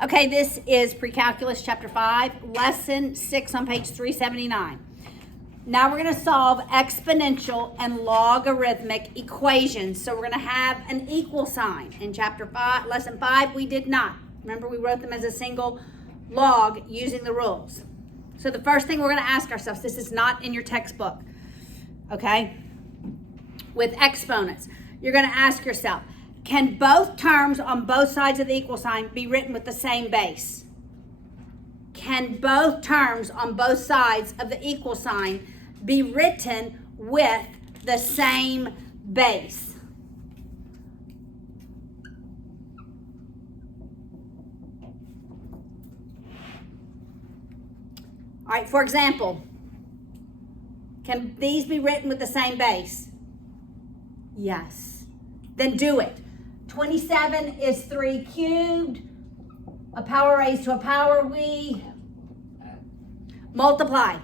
Okay, this is Precalculus Chapter 5, Lesson 6 on page 379. Now we're going to solve exponential and logarithmic equations. So we're going to have an equal sign. In Chapter 5, Lesson 5, we did not. Remember, we wrote them as a single log using the rules. So the first thing we're going to ask ourselves, this is not in your textbook, okay? With exponents, you're going to ask yourself, can both terms on both sides of the equal sign be written with the same base? Can both terms on both sides of the equal sign be written with the same base? All right, for example, can these be written with the same base? Yes. Then do it. 27 is 3 cubed. A power raised to a power, we multiply.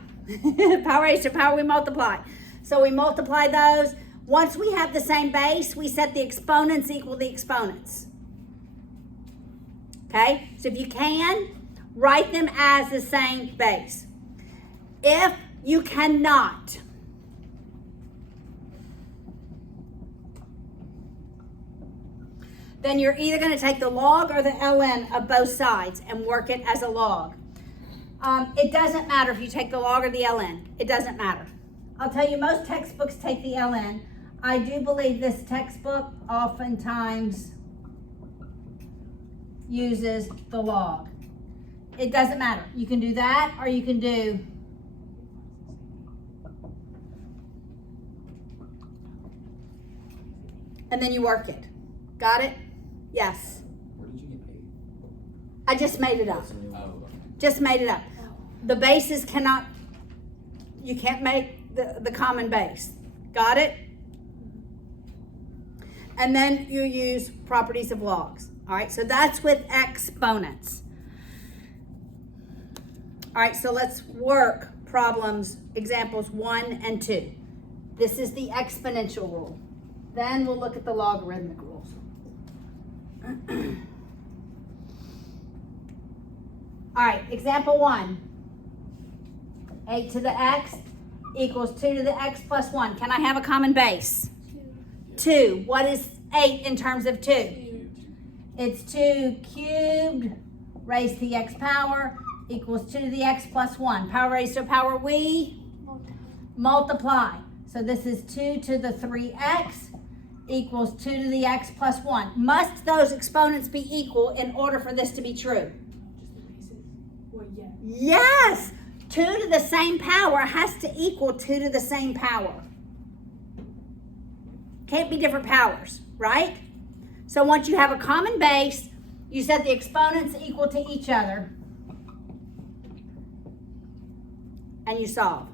Power raised to a power, we multiply. So we multiply those. Once we have the same base, we set the exponents equal the exponents. Okay? So if you can, write them as the same base. If you cannot, then you're either going to take the log or the ln of both sides and work it as a log. It doesn't matter if you take the log or the ln. It doesn't matter. I'll tell you, most textbooks take the ln. I do believe this textbook oftentimes uses the log. It doesn't matter. You can do that, or you can do and then you work it. Got it? Yes. Where did you get paid? I just made it up. Oh, okay. Just made it up. The bases cannot, you can't make the common base. Got it? And then you use properties of logs. All right, so that's with exponents. All right, so let's work problems, examples 1 and 2. This is the exponential rule. Then we'll look at the logarithmic rules. All right, example 1. 8 to the x equals 2 to the x plus 1. Can I have a common base? 2. What is 8 in terms of 2? It's 2 cubed raised to the x power equals 2 to the x plus 1. Power raised to a power, we multiply. So this is 2 to the 3x equals 2 to the x plus 1. Must those exponents be equal in order for this to be true? Well, yeah. Yes! 2 to the same power has to equal 2 to the same power. Can't be different powers, right? So once you have a common base, you set the exponents equal to each other, and you solve.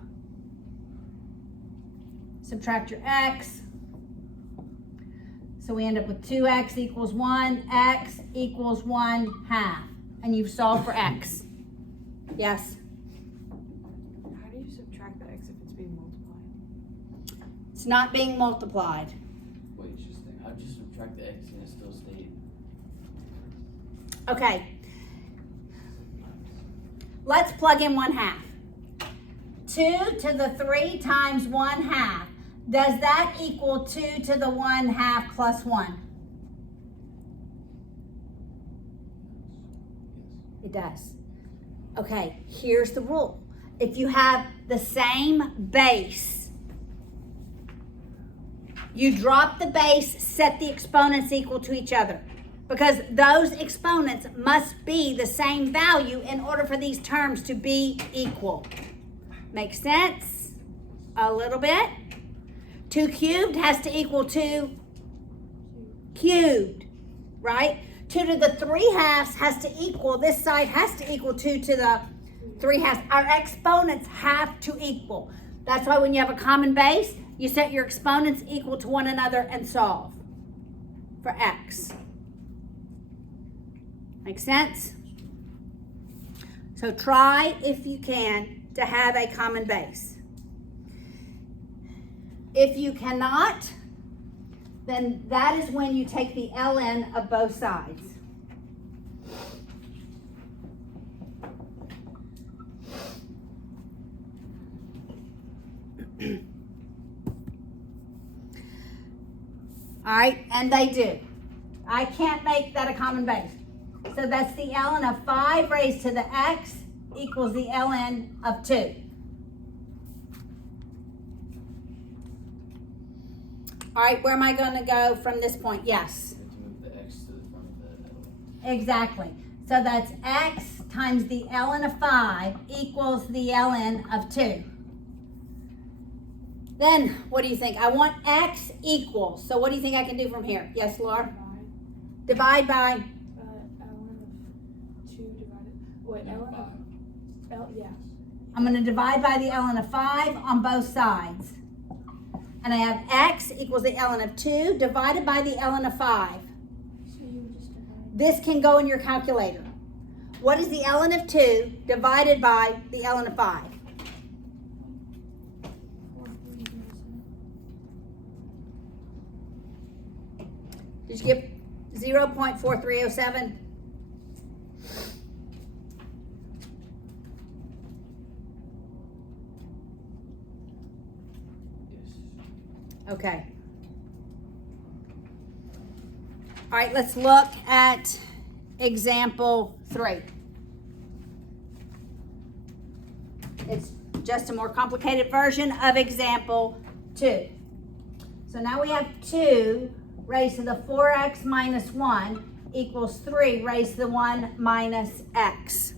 Subtract your x. So we end up with 2x equals 1, x equals 1/2. And you've solved for x. Yes? How do you subtract the x if it's being multiplied? It's not being multiplied. Wait, it's just I'll just subtract the x and it still stayed. Okay. Let's plug in 1/2. 2 to the 3 times 1/2. Does that equal 2 to the 1/2 plus 1? It does. Okay, here's the rule. If you have the same base, you drop the base, set the exponents equal to each other, because those exponents must be the same value in order for these terms to be equal. Make sense? A little bit? 2 cubed has to equal 2 cubed, right? 2 to the 3/2 has to equal, this side has to equal 2 to the 3/2. Our exponents have to equal. That's why when you have a common base, you set your exponents equal to one another and solve for x. Make sense? So try, if you can, to have a common base. If you cannot, then that is when you take the ln of both sides. All right, and they do. I can't make that a common base. So that's the ln of 5 raised to the x equals the ln of 2. All right, where am I going to go from this point? Yes. You have to move the x to the front of the element. Exactly. So that's x times the ln of 5 equals the ln of 2. Then, what do you think? I want x equals. So what do you think I can do from here? Yes, Laura? Divide by? ln of 2 divided, wait, ln of, yeah. I'm going to divide by the ln of 5 on both sides. And I have x equals the ln of 2 divided by the ln of 5. So you would just divide. This can go in your calculator. What is the ln of 2 divided by the ln of 5? Did you get 0.4307? Yes. Okay. All right, let's look at example 3. It's just a more complicated version of example 2. So now we have 2 raised to the 4x minus 1 equals 3 raised to the 1 minus x.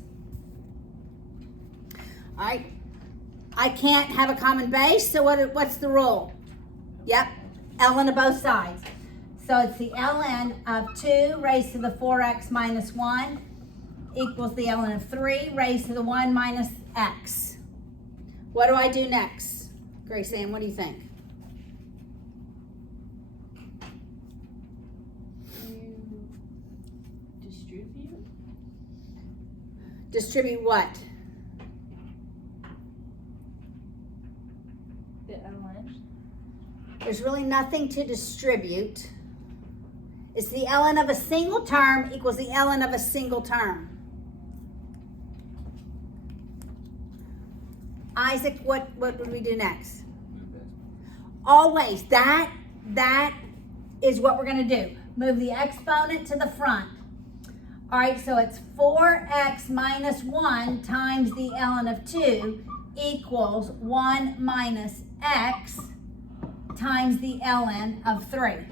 All right. I can't have a common base, so what's the rule? Yep, ln of both sides. So it's the ln of 2 raised to the 4x minus 1 equals the ln of 3 raised to the 1 minus x. What do I do next? Grace Ann, what do you think? You distribute? Distribute what? The ln? There's really nothing to distribute. It's the ln of a single term equals the ln of a single term. Isaac, what would we do next? Always, that is what we're gonna do. Move the exponent to the front. All right, so it's 4x minus 1 times the ln of 2 equals 1 minus x times the ln of 3.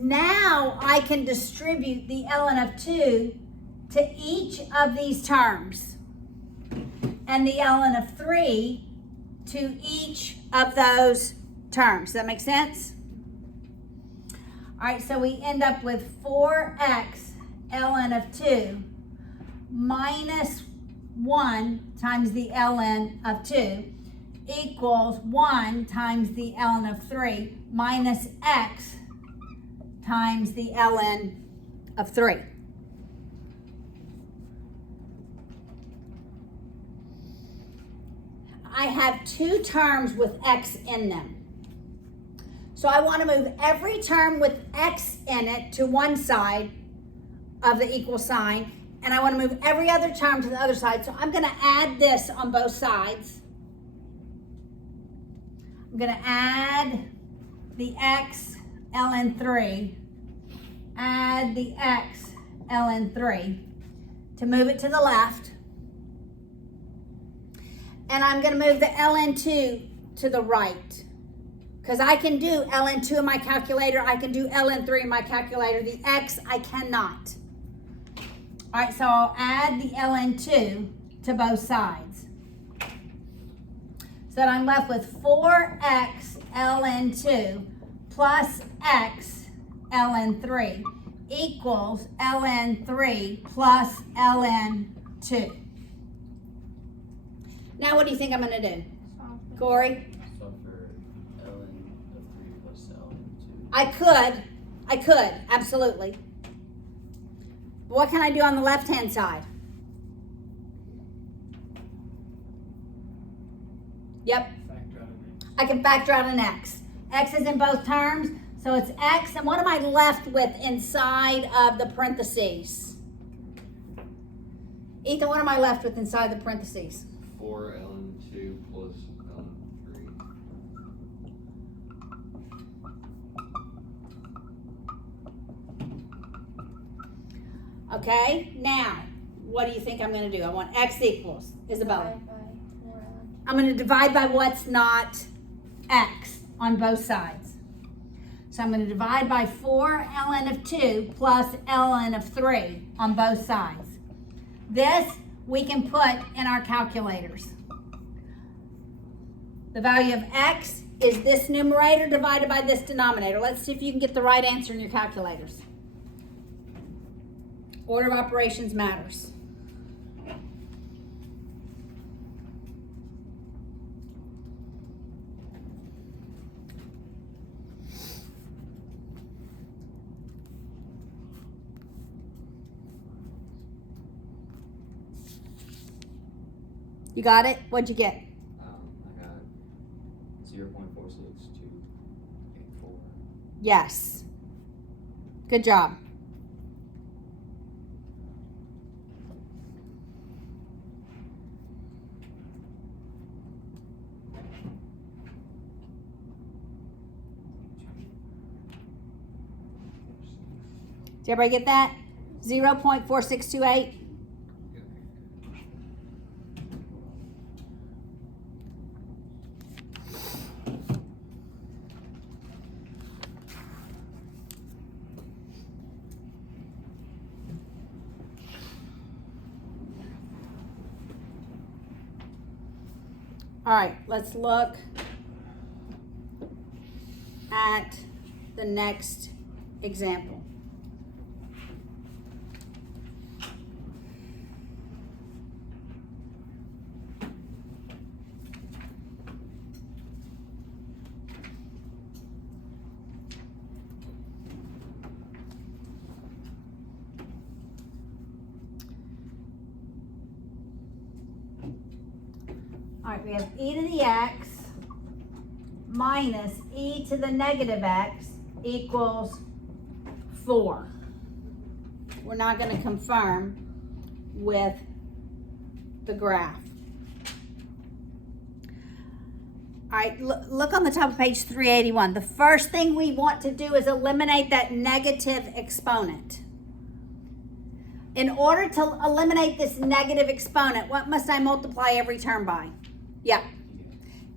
Now I can distribute the ln of 2 to each of these terms and the ln of 3 to each of those terms. Does that make sense? All right, so we end up with 4x ln of 2 minus 1 times the ln of 2 equals 1 times the ln of 3 minus x times the ln of 3. I have two terms with x in them. So I want to move every term with x in it to one side of the equal sign, and I want to move every other term to the other side. So I'm going to add this on both sides. I'm going to add the x ln 3, add the x ln 3 to move it to the left. And I'm going to move the ln 2 to the right. Because I can do ln 2 in my calculator. I can do ln 3 in my calculator. The x, I cannot. All right, so I'll add the ln 2 to both sides. So that I'm left with 4x ln 2 plus x ln 3 equals ln 3 plus ln 2. Now what do you think I'm going to do? Corey? So for ln of 3 plus ln of 2. I could, absolutely. But what can I do on the left-hand side? Yep. I can factor out an x. X is in both terms, so it's x. And what am I left with inside of the parentheses? Ethan, what am I left with inside the parentheses? 4 ln 2 plus ln 3. Okay, now, what do you think I'm going to do? I want x equals, Isabella. I'm going to divide by what's not x on both sides. So I'm going to divide by 4 ln of 2 plus ln of 3 on both sides. This we can put in our calculators. The value of x is this numerator divided by this denominator. Let's see if you can get the right answer in your calculators. Order of operations matters. You got it? What'd you get? I got 0.46284. Yes. Good job. Did everybody get that? 0.4628. All right, let's look at the next example. All right, we have e to the x minus e to the negative x equals 4. We're not going to confirm with the graph. All right, look on the top of page 381. The first thing we want to do is eliminate that negative exponent. In order to eliminate this negative exponent, what must I multiply every term by? Yeah,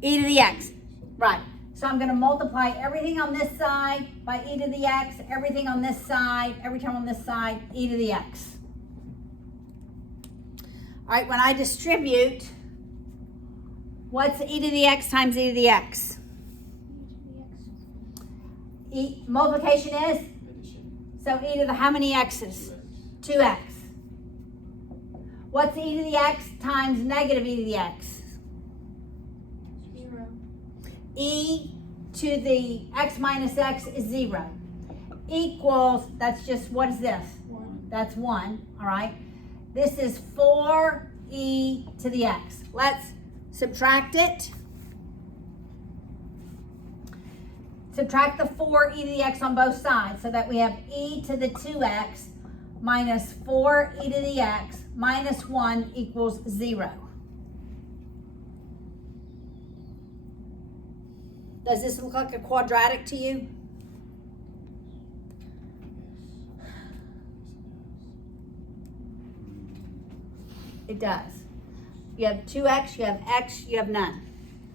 e to the x, right. So I'm going to multiply everything on this side by e to the x, everything on this side, every term on this side, e to the x. All right, when I distribute, what's e to the x times e to the x? Multiplication is? Addition. So e to the how many x's? 2x. What's e to the x times negative e to the x? 0. E to the x minus x is 0. Equals, that's just, what is this? 1. That's 1, all right? This is 4e to the x. Let's subtract it. Subtract the 4e to the x on both sides so that we have e to the 2x minus 4e to the x minus 1 equals 0. Does this look like a quadratic to you? It does. You have 2x, you have x, you have none.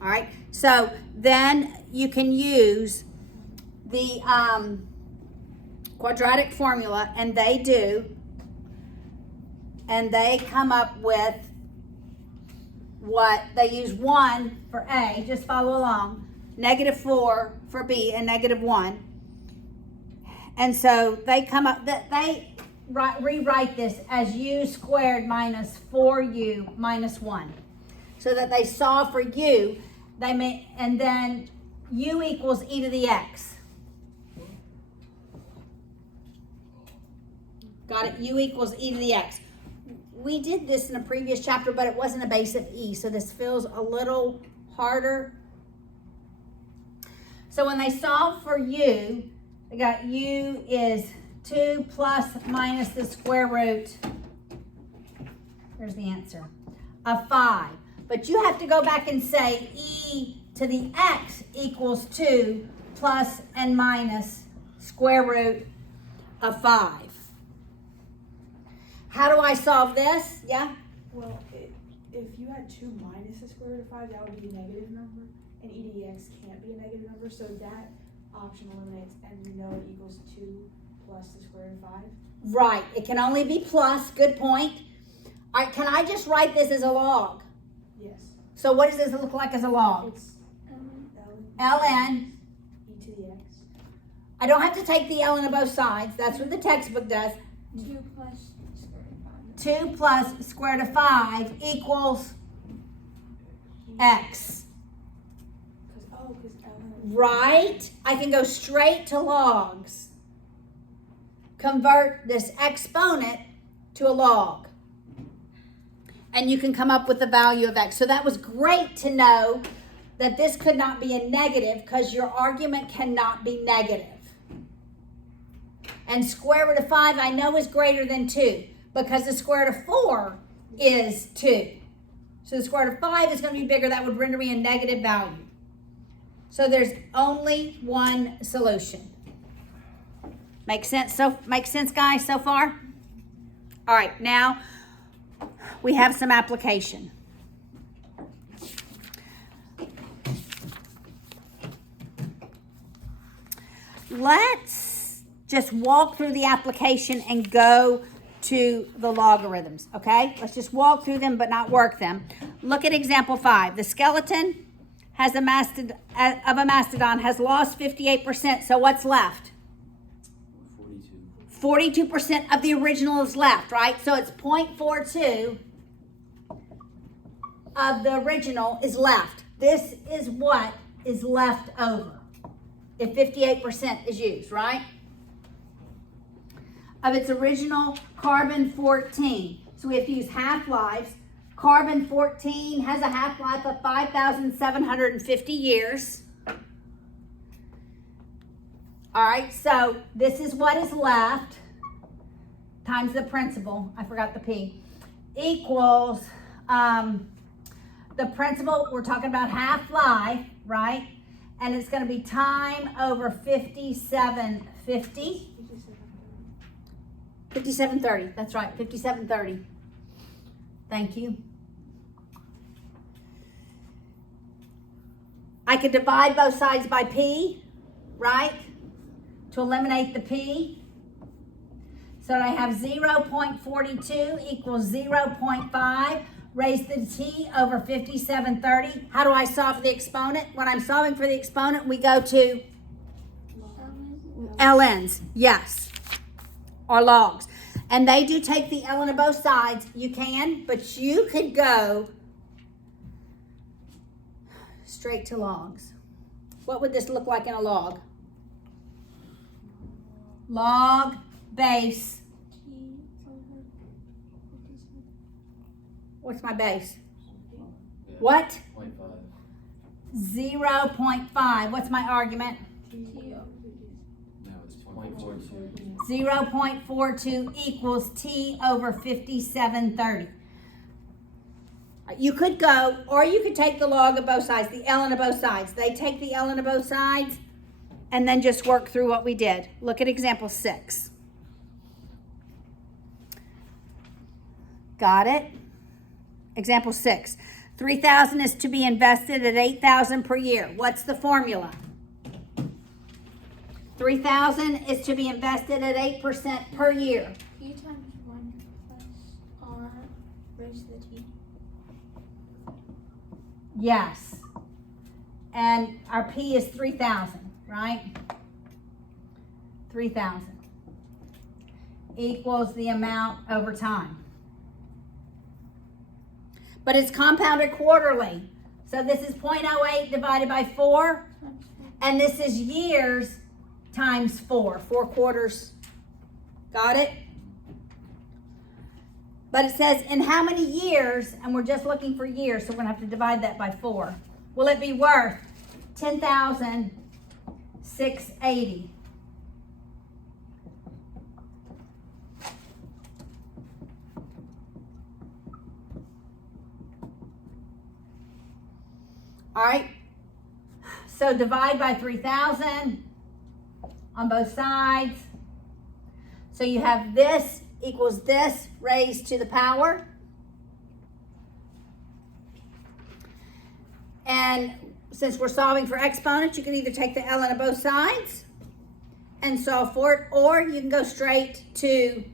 All right, so then you can use the quadratic formula, and they do, and they come up with what they use. 1 for A, just follow along, -4 for B, and -1. And so they come up, that they rewrite this as u squared minus 4u minus 1. So that they solve for u, they may, and then u equals e to the x. Got it? U equals e to the x. We did this in a previous chapter, but it wasn't a base of e, so this feels a little harder. So when they solve for u, they got u is 2 plus minus the square root, there's the answer, of 5. But you have to go back and say e to the x equals 2 plus and minus square root of 5. How do I solve this? Yeah? Well, if you had 2 minus the square root of 5, that would be a negative number, and e to the x can't be a negative number, so that option eliminates, and we know it equals 2 plus the square root of 5. Right. It can only be plus. Good point. All right, can I just write this as a log? Yes. So what does this look like as a log? It's ln. e to the x. I don't have to take the ln of both sides. That's what the textbook does. 2 plus square root of 2 5. plus square root of 5 equals x. Because ln. Right? I can go straight to logs. Convert this exponent to a log. And you can come up with the value of x. So that was great to know that this could not be a negative because your argument cannot be negative. And square root of 5 I know is greater than 2 because the square root of 4 is 2. So the square root of 5 is going to be bigger. That would render me a negative value. So there's only one solution. Makes sense, guys, so far? All right, now we have some application. Let's just walk through the application and go to the logarithms, okay? Let's just walk through them but not work them. Look at example 5. The skeleton of a mastodon has lost 58%, so what's left? 42% of the original is left, right? So it's 0.42 of the original is left. This is what is left over if 58% is used, right? Of its original carbon-14. So we have to use half-lives. Carbon-14 has a half-life of 5,750 years. All right, so this is what is left times the principal, I forgot the P, equals the principal, we're talking about half-life, right? And it's going to be time over 5750. 5730, that's right, 5730. Thank you. I could divide both sides by P, right? To eliminate the P. So I have 0.42 equals 0.5. Raise the T over 5730. How do I solve the exponent? When I'm solving for the exponent, we go to LNs, yes, or logs. And they do take the ln of both sides. You can, but you could go straight to logs. What would this look like in a log? Log base. What's my base? What? 0.5. What's my argument? No, it's 0.42. 0.42 equals T over 5730. You could go, or you could take the log of both sides, the ln of both sides. They take the ln of both sides and then just work through what we did. Look at example 6. Got it? Example 6. 3,000 is to be invested at 8,000 per year. What's the formula? 3,000 is to be invested at 8% per year. P times 1 plus R raised to the T. Yes. And our P is 3,000, right? 3,000 equals the amount over time. But it's compounded quarterly. So this is 0.08 divided by 4. And this is years times 4. 4 quarters. Got it? But it says in how many years, and we're just looking for years, so we're going to have to divide that by 4. Will it be worth 10,680? All right, so divide by 3,000 on both sides. So you have this equals this raised to the power. And since we're solving for exponents, you can either take the ln of both sides and solve for it, or you can go straight to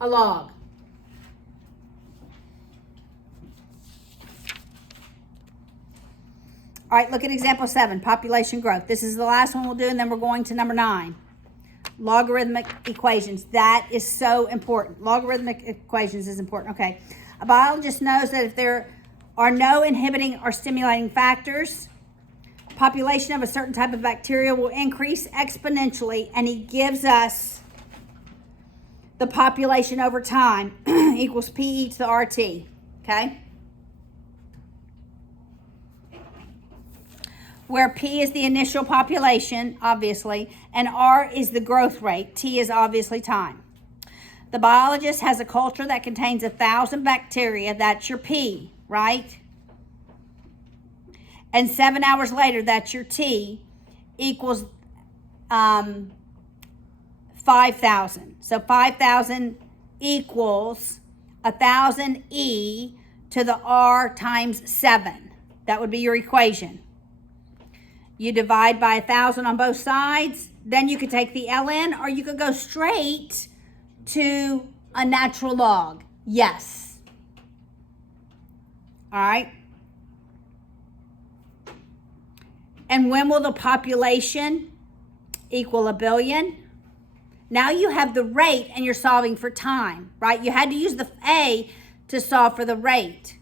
a log. All right, look at example 7, population growth. This is the last one we'll do, and then we're going to number 9. Logarithmic equations. That is so important. Logarithmic equations is important. Okay. A biologist knows that if there are no inhibiting or stimulating factors, population of a certain type of bacteria will increase exponentially, and he gives us the population over time equals PE to the RT. Okay? Where P is the initial population, obviously, and R is the growth rate. T is obviously time. The biologist has a culture that contains 1,000 bacteria. That's your P, right? And 7 hours later, that's your T, equals 5,000. So 5,000 equals 1,000 E to the R times 7. That would be your equation. You divide by 1,000 on both sides. Then you could take the ln, or you could go straight to a natural log. Yes. All right. And when will the population equal 1 billion? Now you have the rate and you're solving for time, right? You had to use the A to solve for the rate.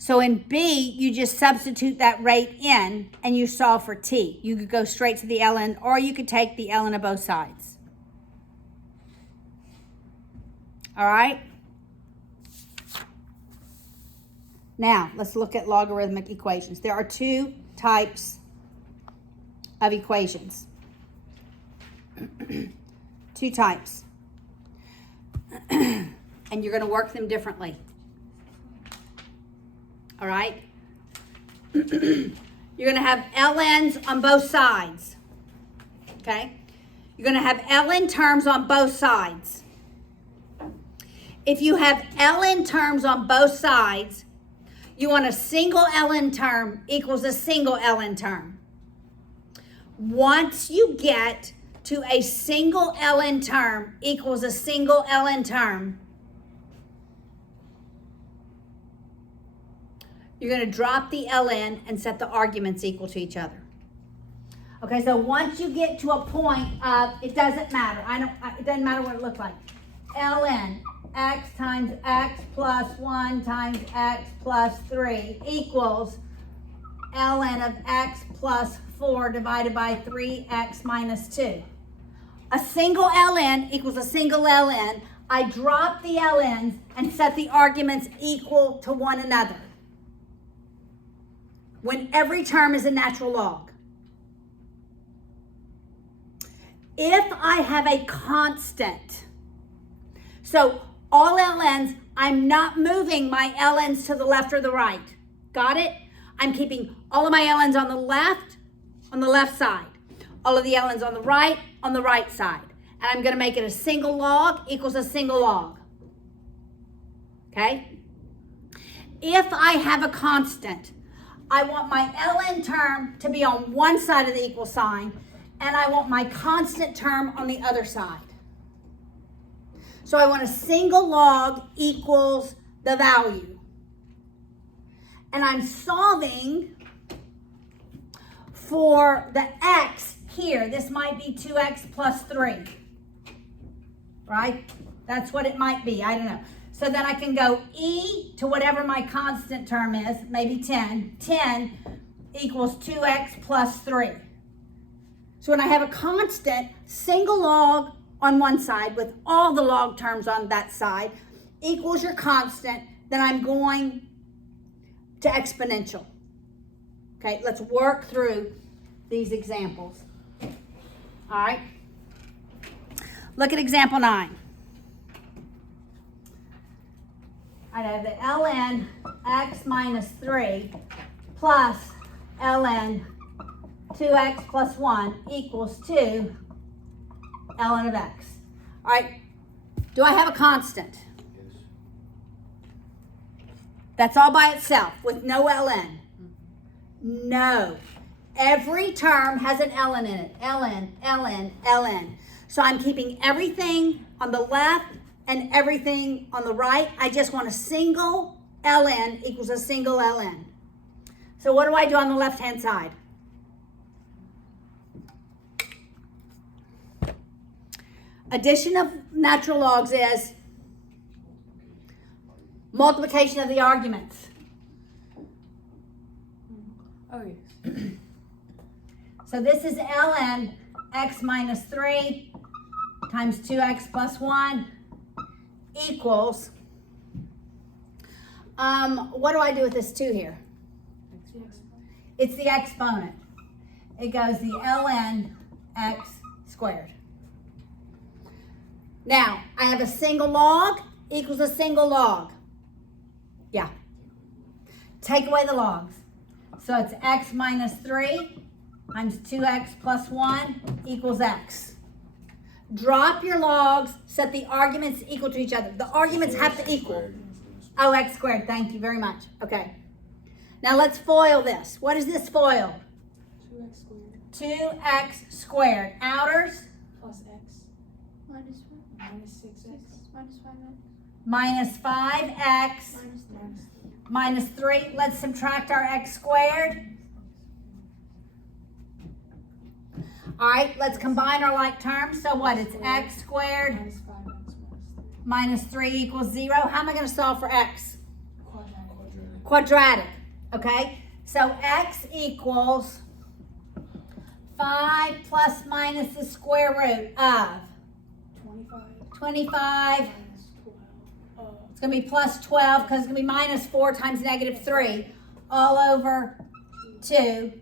So in B, you just substitute that rate in and you solve for T. You could go straight to the ln, or you could take the ln of both sides. All right? Now, let's look at logarithmic equations. There are 2 types of equations. 2 types. And you're going to work them differently. All right? You're going to have ln's on both sides. Okay? You're going to have ln terms on both sides. If you have ln terms on both sides, you want a single ln term equals a single ln term. Once you get to a single ln term equals a single ln term, you're going to drop the ln and set the arguments equal to each other. Okay, so once you get to a point of, it doesn't matter. It doesn't matter what it looks like. ln x times x plus 1 times x plus 3 equals ln of x plus 4 divided by 3x minus 2. A single ln equals a single ln. I drop the ln's and set the arguments equal to one another when every term is a natural log. If I have a constant, so all ln's, I'm not moving my ln's to the left or the right. Got it? I'm keeping all of my ln's on the left side. All of the ln's on the right side. And I'm going to make it a single log equals a single log. Okay? If I have a constant, I want my ln term to be on one side of the equal sign, and I want my constant term on the other side. So I want a single log equals the value. And I'm solving for the x here. This might be 2x plus 3. Right? That's what it might be. I don't know. So then I can go e to whatever my constant term is, maybe 10. 10 equals 2x plus 3. So when I have a constant, single log on one side with all the log terms on that side equals your constant, then I'm going to exponential. Okay, let's work through these examples. All right. Look at example 9. I have the ln x minus 3 plus ln 2x plus 1 equals 2 ln of x. All right, do I have a constant? Yes. That's all by itself with no ln. No. Every term has an ln in it. ln, ln, ln. So I'm keeping everything on the left and everything on the right. I just want a single ln equals a single ln. So what do I do on the left-hand side? Addition of natural logs is multiplication of the arguments. Oh, yes. So this is ln x minus 3 times 2x plus 1 equals, what do I do with this 2 here? It's the exponent. It goes the ln x squared. Now, I have a single log equals a single log. Yeah. Take away the logs. So it's x minus 3 times 2x plus 1 equals x. Drop your logs, set the arguments equal to each other. The arguments have to equal. Oh, x squared. Thank you very much. Okay. Now let's FOIL this. What is this FOIL? 2x squared 2x squared. Outers? plus x Minus 1. minus 6x Minus 5x. Minus 5x Minus 3. minus 3. Let's subtract our x squared. All right, let's combine our like terms. So what? It's x squared minus 5x minus 3 equals 0. How am I going to solve for x? quadratic. Quadratic. Okay, so x equals 5 plus minus the square root of 25 25. minus 12. It's going to be plus 12 because it's going to be minus 4 times negative 3 all over 2.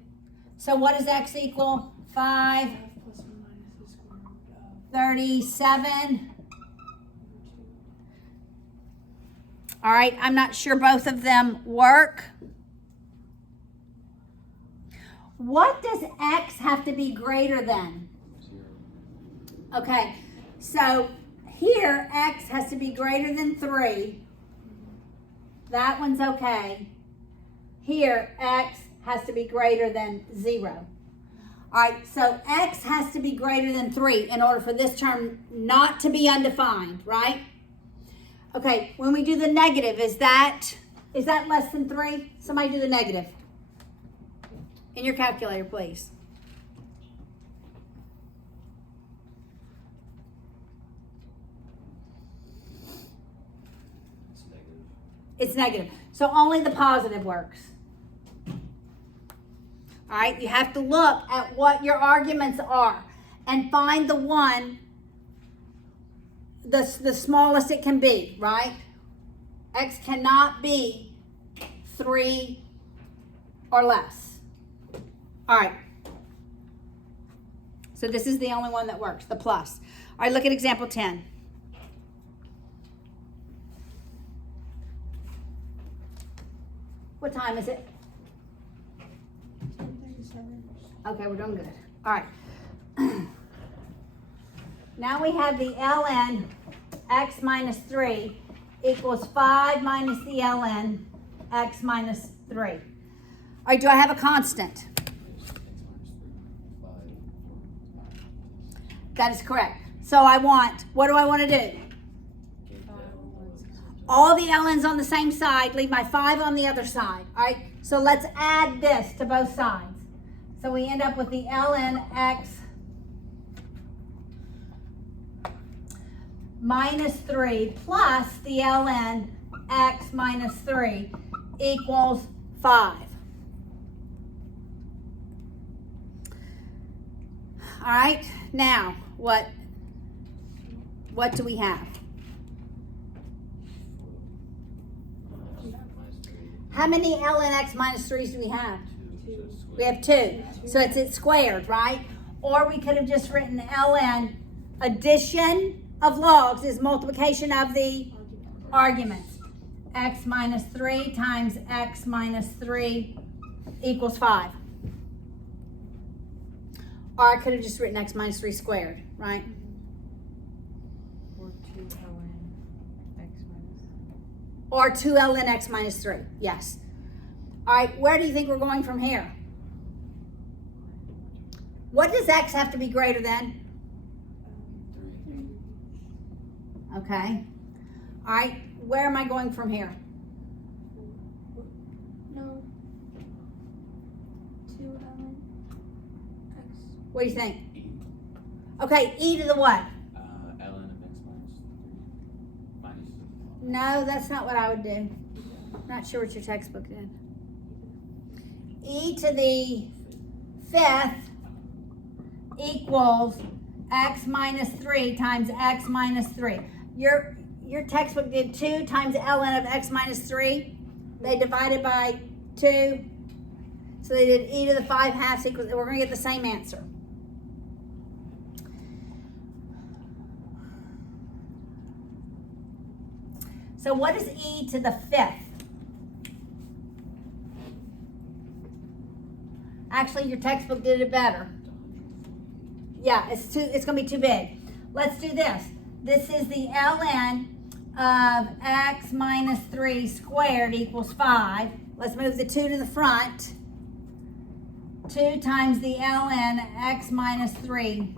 So what does x equal? 5, 5 plus or minus the square root of 37. All right, I'm not sure both of them work. What does x have to be greater than? 0. Okay, so here x has to be greater than 3. That one's okay. Here x has to be greater than 0. All right, so x has to be greater than 3 in order for this term not to be undefined, right? Okay, when we do the negative, is that less than 3? Somebody do the negative. In your calculator, please. It's negative. It's negative. So only the positive works. All right, you have to look at what your arguments are and find the one, the smallest it can be, right? X cannot be 3 or less. All right. So this is the only one that works, the plus. All right, look at example 10. What time is it? 10:37. Okay, we're doing good. All right. Now we have the ln x minus 3 equals 5 minus the ln x minus 3. All right, do I have a constant? That is correct. So what do I want to do? All the ln's on the same side, leave my 5 on the other side. All right, so let's add this to both sides. So we end up with the ln x minus 3 plus the ln x minus 3 equals 5. All right, now what do we have? How many ln x minus 3's do we have? 2. We have 2. So it's squared, right? Or we could have just written ln addition of logs is multiplication of the arguments. X minus 3 times x minus 3 equals 5. Or I could have just written x minus 3 squared, right? Or 2 ln x minus 3, yes. All right, where do you think we're going from here? What does x have to be greater than? 3. Okay. All right, where am I going from here? No. 2 ln x. What do you think? E. Okay, e to the what? Ln of x minus 3. Minus. No, that's not what I would do. Not sure what your textbook did. E to the 5th equals x minus 3 times x minus 3. Your textbook did 2 times ln of x minus 3. They divided by 2. So they did e to the 5/2 equals, we're going to get the same answer. So what is e to the 5th? Actually, your textbook did it better. Yeah, it's gonna be too big. Let's do this. This is the ln of x minus 3 squared equals 5. Let's move the 2 to the front. 2 times the ln x minus 3.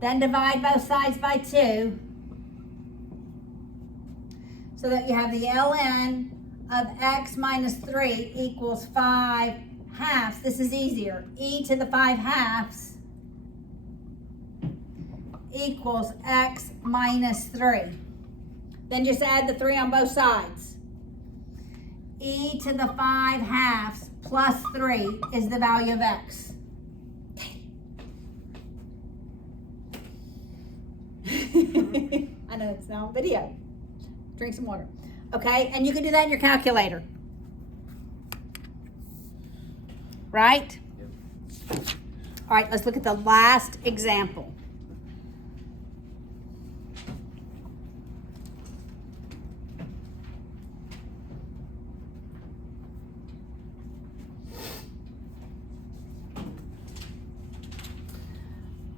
Then divide both sides by 2. So that you have the ln of x minus 3 equals 5/2. This is easier. E to the 5/2 equals x minus 3. Then just add the 3 on both sides. E to the 5/2 plus 3 is the value of x. I know it's now on video. Drink some water. Okay, and you can do that in your calculator. Right? Yep. All right, let's look at the last example.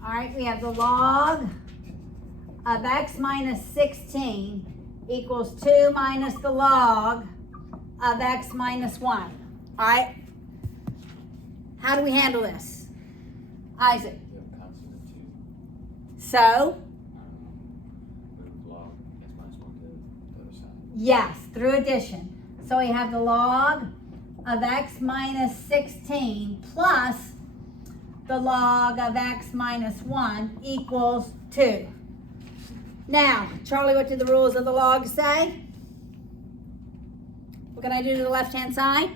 All right, we have the log of x minus 16 equals 2 minus the log of x minus 1. All right? How do we handle this? Isaac. You have a constant of 2. So, Move log x minus 1 to the other side. yes, through addition. So we have the log of x minus 16 plus the log of x minus 1 equals 2. Now, Charlie, what do the rules of the log say? What can I do to the left-hand side?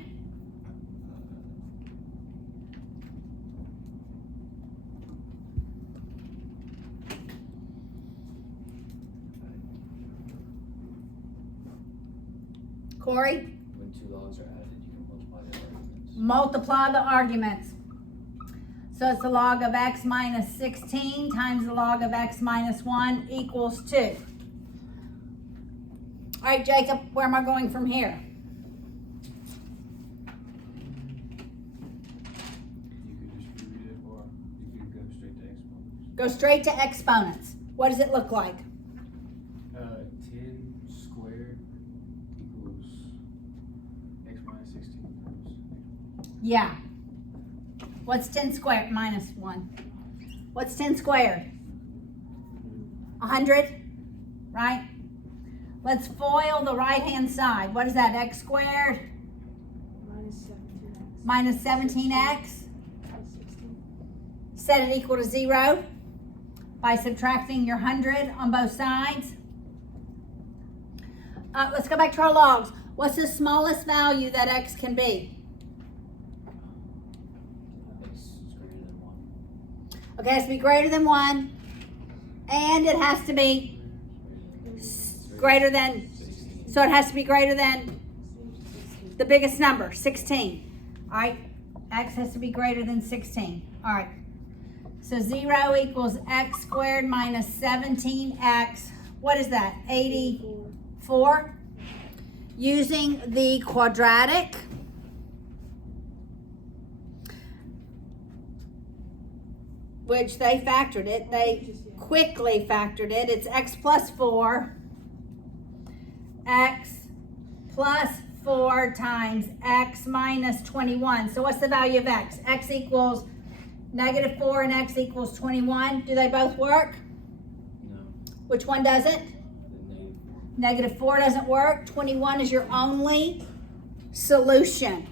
Corey? When 2 logs are added, you can multiply the arguments. Multiply the arguments. So it's the log of x minus 16 times the log of x minus 1 equals 2. All right, Jacob, where am I going from here? You could distribute it, or you could go straight to exponents. Go straight to exponents. What does it look like? 10 squared equals x minus 16 times. Yeah. What's 10 squared minus 1? What's 10 squared? 100, right? Let's FOIL the right-hand side. What is that, x squared Minus 17x. minus 17x? Plus 16. Set it equal to 0 by subtracting your 100 on both sides. Let's go back to our logs. What's the smallest value that x can be? X is greater than 1. Okay, it has to be greater than 1, and it has to be greater than, 16. so it has to be greater than the biggest number, 16. All right, x has to be greater than 16. All right, so 0 equals x squared minus 17x. What is that, 84? Using the quadratic, which they factored it, they quickly factored it. It's x plus 4, x plus 4 times x minus 21. So what's the value of x? X equals negative 4 and x equals 21. Do they both work? No, Which one doesn't? the negative 4. Negative 4 doesn't work. 21 is your only solution.